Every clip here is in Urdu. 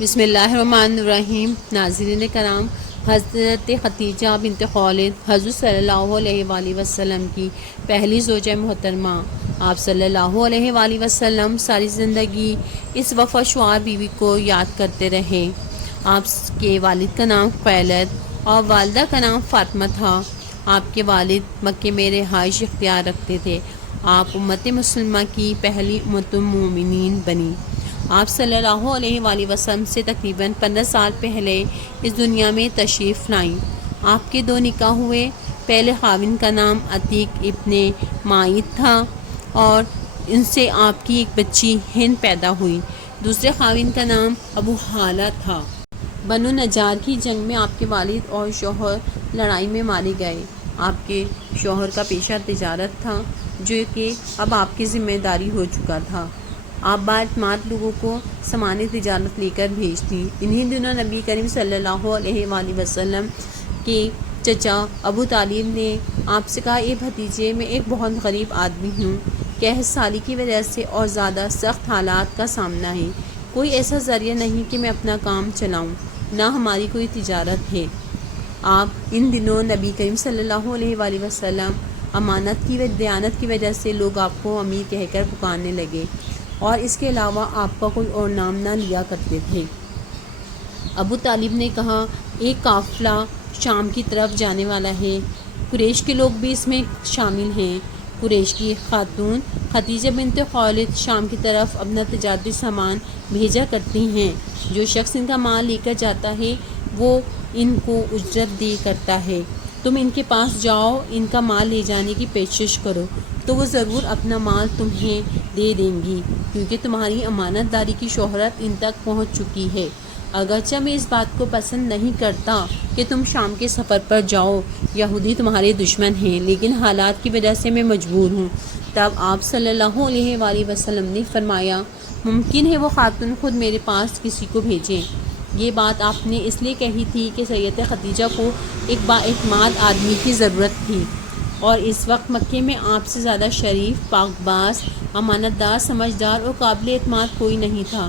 بسم اللہ الرحمن الرحیم۔ ناظرین کرام، حضرت خدیجہ بنت خویلد حضور صلی اللہ علیہ وآلہ وسلم کی پہلی زوجہ محترمہ، آپ صلی اللہ علیہ وآلہ وسلم ساری زندگی اس وفا شعار بیوی کو یاد کرتے رہے۔ آپ کے والد کا نام خویلد اور والدہ کا نام فاطمہ تھا۔ آپ کے والد مکے میں رہائش اختیار رکھتے تھے۔ آپ امت مسلمہ کی پہلی امت المومنین بنی۔ آپ صلی اللہ علیہ وآلہ وسلم سے تقریباً 15 سال پہلے اس دنیا میں تشریف لائیں۔ آپ کے 2 نکاح ہوئے۔ پہلے خاوند کا نام عتیق ابن معیط تھا اور ان سے آپ کی ایک بچی ہند پیدا ہوئی۔ دوسرے خاوند کا نام ابو حالہ تھا۔ بنو نجار کی جنگ میں آپ کے والد اور شوہر لڑائی میں مارے گئے۔ آپ کے شوہر کا پیشہ تجارت تھا، جو کہ اب آپ کی ذمہ داری ہو چکا تھا۔ آپ بااعتماد لوگوں کو سامان تجارت لے کر بھیجتی۔ انہی دنوں نبی کریم صلی اللہ علیہ وآلہ وسلم کے چچا ابو طالب نے آپ سے کہا، اے بھتیجے، میں ایک بہت غریب آدمی ہوں۔ 61 سالی کی وجہ سے اور زیادہ سخت حالات کا سامنا ہے۔ کوئی ایسا ذریعہ نہیں کہ میں اپنا کام چلاؤں، نہ ہماری کوئی تجارت ہے۔ آپ ان دنوں نبی کریم صلی اللہ علیہ وآلہ وسلم امانت کی و دیانت کی وجہ سے لوگ آپ کو امیر کہہ کر پکارنے لگے اور اس کے علاوہ آپ کا کوئی اور نام نہ لیا کرتے تھے۔ ابو طالب نے کہا، ایک قافلہ شام کی طرف جانے والا ہے، قریش کے لوگ بھی اس میں شامل ہیں۔ قریش کی خاتون خدیجہ بنت خویلد شام کی طرف اپنا تجارتی سامان بھیجا کرتی ہیں۔ جو شخص ان کا مال لے کر جاتا ہے وہ ان کو اجرت دے کرتا ہے۔ تم ان کے پاس جاؤ، ان کا مال لے جانے کی پیشکش کرو تو وہ ضرور اپنا مال تمہیں دے دیں گی، کیونکہ تمہاری امانت داری کی شہرت ان تک پہنچ چکی ہے۔ اگرچہ میں اس بات کو پسند نہیں کرتا کہ تم شام کے سفر پر جاؤ، یہودی تمہارے دشمن ہیں، لیکن حالات کی وجہ سے میں مجبور ہوں۔ تب آپ صلی اللہ علیہ وآلہ وسلم نے فرمایا، ممکن ہے وہ خاتون خود میرے پاس کسی کو بھیجیں۔ یہ بات آپ نے اس لیے کہی تھی کہ سیدہ خدیجہ کو ایک بااعتماد آدمی کی ضرورت تھی، اور اس وقت مکے میں آپ سے زیادہ شریف، پاک باز، امانت دار، سمجھدار اور قابل اعتماد کوئی نہیں تھا۔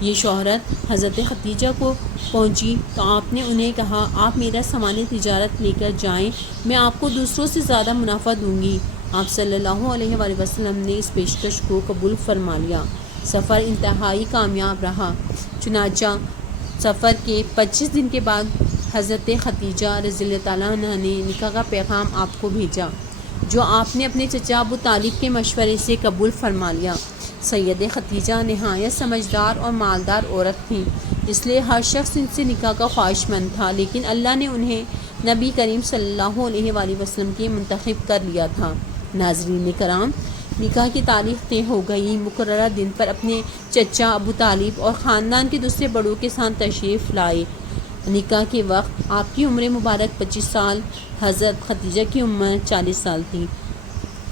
یہ شہرت حضرت خدیجہ کو پہنچی تو آپ نے انہیں کہا، آپ میرا سامان تجارت لے کر جائیں، میں آپ کو دوسروں سے زیادہ منافع دوں گی۔ آپ صلی اللہ علیہ وآلہ وسلم نے اس پیشکش کو قبول فرما لیا۔ سفر انتہائی کامیاب رہا۔ چنانچہ سفر کے 25 دن کے بعد حضرت خدیجہ رضی اللہ تعالیٰ عنہ نے نکاح کا پیغام آپ کو بھیجا، جو آپ نے اپنے چچا ابو طالب کے مشورے سے قبول فرما لیا۔ سیدہ خدیجہ نہایت سمجھدار اور مالدار عورت تھیں، اس لیے ہر شخص ان سے نکاح کا خواہش مند تھا، لیکن اللہ نے انہیں نبی کریم صلی اللہ علیہ وآلہ وسلم کے منتخب کر لیا تھا۔ ناظرین کرام، نکاح کی تاریخ طے ہو گئی۔ مقررہ دن پر اپنے چچا ابو طالب اور خاندان کے دوسرے بڑوں کے ساتھ تشریف لائے۔ نکاح کے وقت آپ کی عمر مبارک 25 سال، حضرت خدیجہ کی عمر 40 سال تھی۔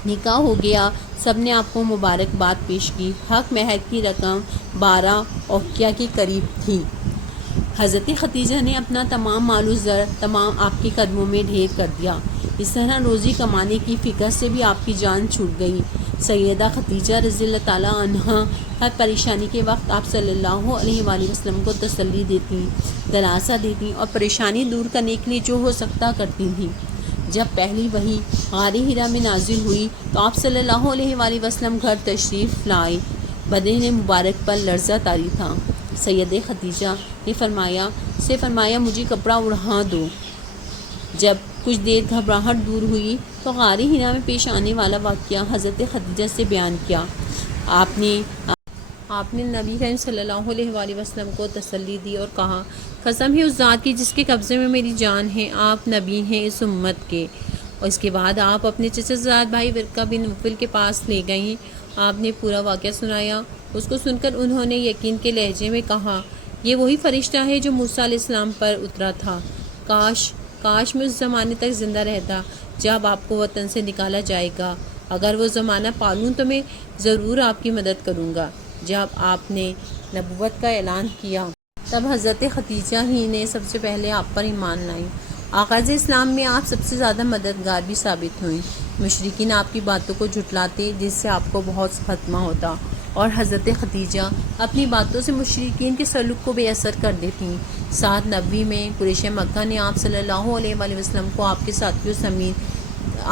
نکاح ہو گیا، سب نے آپ کو مبارکباد پیش کی۔ حق مہر کی رقم 12 اوقیہ کے قریب تھی۔ حضرت خدیجہ نے اپنا تمام مال و زر تمام آپ کے قدموں میں ڈھیر کر دیا۔ اس طرح روزی کمانے کی فکر سے بھی آپ کی جان چھوٹ گئی۔ سیدہ خدیجہ رضی اللہ تعالیٰ عنہ ہر پریشانی کے وقت آپ صلی اللہ علیہ وآلہ وسلم کو تسلی دیتی، دلاسا دیتی اور پریشانی دور کرنے کے لیے جو ہو سکتا کرتی تھیں۔ جب پہلی وحی غار حرا میں نازل ہوئی تو آپ صلی اللہ علیہ وآلہ وسلم گھر تشریف لائے۔ بدن مبارک پر لرزہ طاری تھا۔ سیدہ خدیجہ نے فرمایا مجھے کپڑا اڑا دو۔ جب کچھ دیر گھبراہٹ دور ہوئی تو غار حرا میں پیش آنے والا واقعہ حضرت خدیجہ سے بیان کیا۔ آپ نے نبی کریم صلی اللہ علیہ وآلہ وسلم کو تسلی دی اور کہا، قسم ہے اس ذات کی جس کے قبضے میں میری جان ہے، آپ نبی ہیں اس امت کے۔ اور اس کے بعد آپ اپنے چچا زاد بھائی ورقہ بن نوفل کے پاس لے گئیں۔ آپ نے پورا واقعہ سنایا۔ اس کو سن کر انہوں نے یقین کے لہجے میں کہا، یہ وہی فرشتہ ہے جو موسیٰ علیہ السلام پر اترا تھا۔ کاش میں اس زمانے تک زندہ رہتا جب آپ کو وطن سے نکالا جائے گا۔ اگر وہ زمانہ پالوں تو میں ضرور آپ کی مدد کروں گا۔ جب آپ نے نبوت کا اعلان کیا تب حضرت خدیجہ ہی نے سب سے پہلے آپ پر ایمان لائیں۔ آغاز اسلام میں آپ سب سے زیادہ مددگار بھی ثابت ہوئیں۔ مشرکین آپ کی باتوں کو جھٹلاتے، جس سے آپ کو بہت خطمہ ہوتا، اور حضرت خدیجہ اپنی باتوں سے مشرکین کے سلوک کو بے اثر کر دیتیں۔ ساتھ نبوی میں قریش مکہ نے آپ صلی اللہ علیہ وآلہ وسلم کو آپ کے ساتھیوں سمیت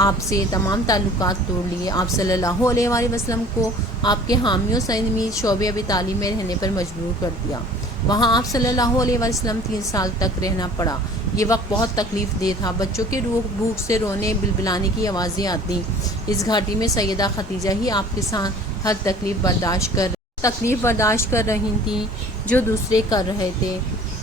آپ سے تمام تعلقات توڑ لیے۔ آپ صلی اللہ علیہ وآلہ وسلم کو آپ کے حامیوں سمیت شعبہ ابی طالب میں رہنے پر مجبور کر دیا۔ وہاں آپ صلی اللہ علیہ وآلہ وسلم 3 سال تک رہنا پڑا۔ یہ وقت بہت تکلیف دہ تھا، بچوں کے بھوک سے رونے بلبلانے کی آوازیں آتیں۔ اس گھاٹی میں سیدہ خدیجہ ہی آپ کے ساتھ ہر تکلیف برداشت کر رہی تھیں جو دوسرے کر رہے تھے۔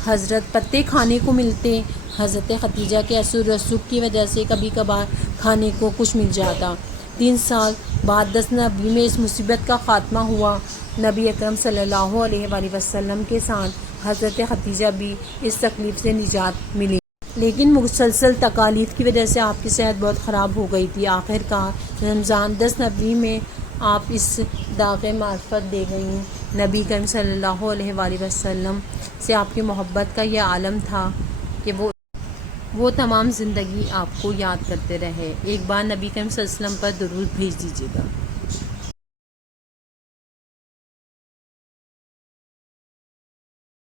حضرت پتے کھانے کو ملتے، حضرت خدیجہ کے اثر رسوخ کی وجہ سے کبھی کبھار کھانے کو کچھ مل جاتا۔ 3 سال بعد 10 نبوی میں اس مصیبت کا خاتمہ ہوا۔ نبی اکرم صلی اللہ علیہ وآلہ وسلم کے ساتھ حضرت خدیجہ بھی اس تکلیف سے نجات ملی، لیکن مسلسل تکالیف کی وجہ سے آپ کی صحت بہت خراب ہو گئی تھی۔ آخر کار رمضان 10 نبوی میں آپ اس داغ معرفت دے گئیں۔ نبی کریم صلی اللہ علیہ وآلہ وسلم سے آپ کی محبت کا یہ عالم تھا کہ وہ تمام زندگی آپ کو یاد کرتے رہے۔ ایک بار نبی کریم صلی اللہ علیہ وسلم پر درود بھیج دیجیے گا۔